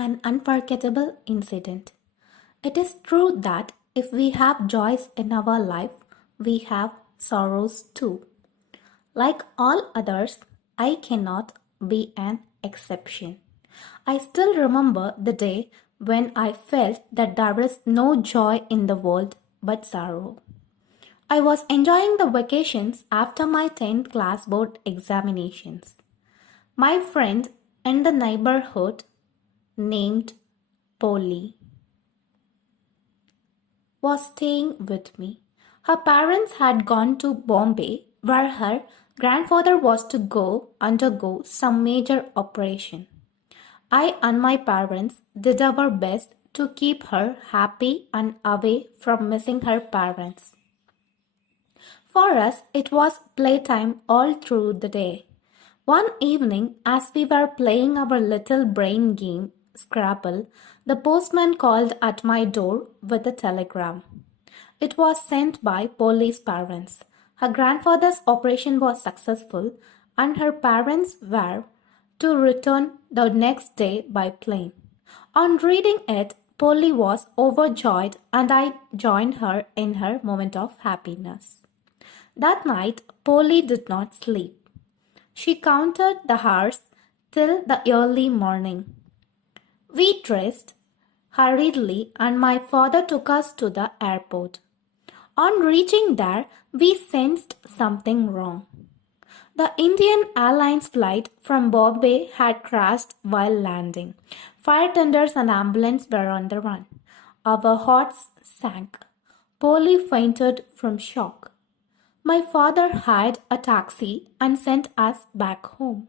An unforgettable incident. It is true that if we have joys in our life, we have sorrows too. Like all others, I cannot be an exception. I still remember the day when I felt that there is no joy in the world but sorrow. I was enjoying the vacations after my 10th class board examinations. My friend in the neighborhood named Polly was staying with me. Her parents had gone to Bombay where her grandfather was to go undergo some major operation. I and my parents did our best to keep her happy and away from missing her parents. For us, it was playtime all through the day. One evening, as we were playing our little brain game, Scrabble, the postman called at my door with a telegram. It was sent by Polly's parents. Her grandfather's operation was successful, and her parents were to return the next day by plane. On reading it, Polly was overjoyed, and I joined her in her moment of happiness. That night, Polly did not sleep. She counted the hours till the early morning. We dressed hurriedly and my father took us to the airport. On reaching there, we sensed something wrong. The Indian Airlines flight from Bombay had crashed while landing. Fire tenders and ambulance were on the run. Our hearts sank. Polly fainted from shock. My father hired a taxi and sent us back home.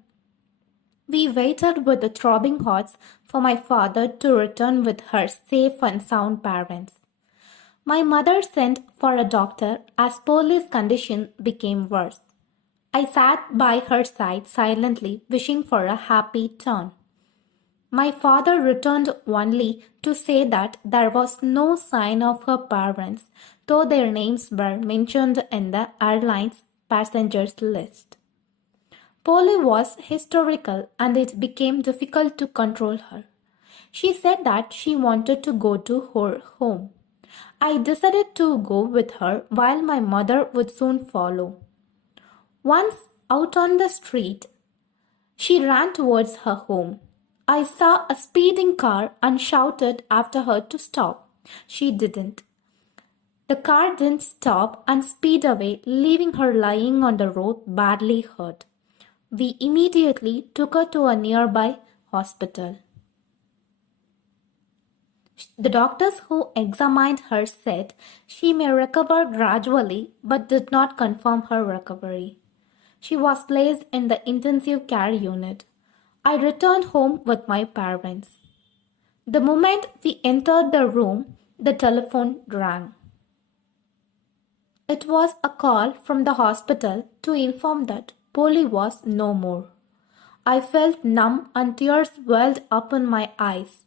We waited with the throbbing hearts for my father to return with her safe and sound parents. My mother sent for a doctor as Polly's condition became worse. I sat by her side silently, wishing for a happy turn. My father returned only to say that there was no sign of her parents, though their names were mentioned in the airline's passengers list. Polly was hysterical and it became difficult to control her. She said that she wanted to go to her home. I decided to go with her while my mother would soon follow. Once out on the street, she ran towards her home. I saw a speeding car and shouted after her to stop. She didn't. The car didn't stop and speed away, leaving her lying on the road badly hurt. We immediately took her to a nearby hospital. The doctors who examined her said she may recover gradually but did not confirm her recovery. She was placed in the intensive care unit. I returned home with my parents. The moment we entered the room, the telephone rang. It was a call from the hospital to inform that Polly was no more. I felt numb and tears welled up in my eyes.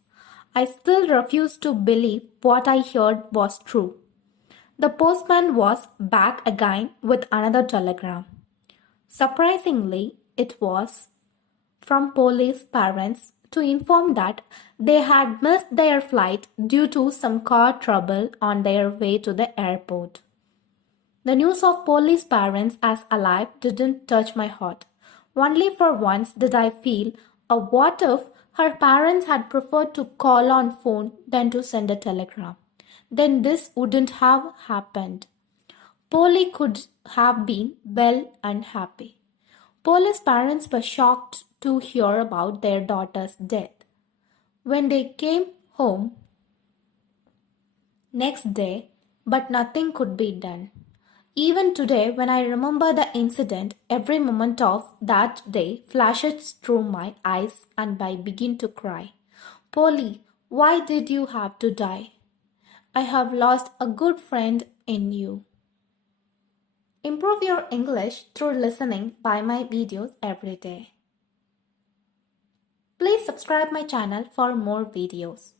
I still refused to believe what I heard was true. The postman was back again with another telegram. Surprisingly, it was from Polly's parents to inform that they had missed their flight due to some car trouble on their way to the airport. The news of Polly's parents as alive didn't touch my heart. Only for once did I feel a what if her parents had preferred to call on phone than to send a telegram. Then this wouldn't have happened. Polly could have been well and happy. Polly's parents were shocked to hear about their daughter's death. When they came home next day, but nothing could be done. Even today, when I remember the incident, every moment of that day flashes through my eyes and I begin to cry. Polly, why did you have to die? I have lost a good friend in you. Improve your English through listening by my videos every day. Please subscribe my channel for more videos.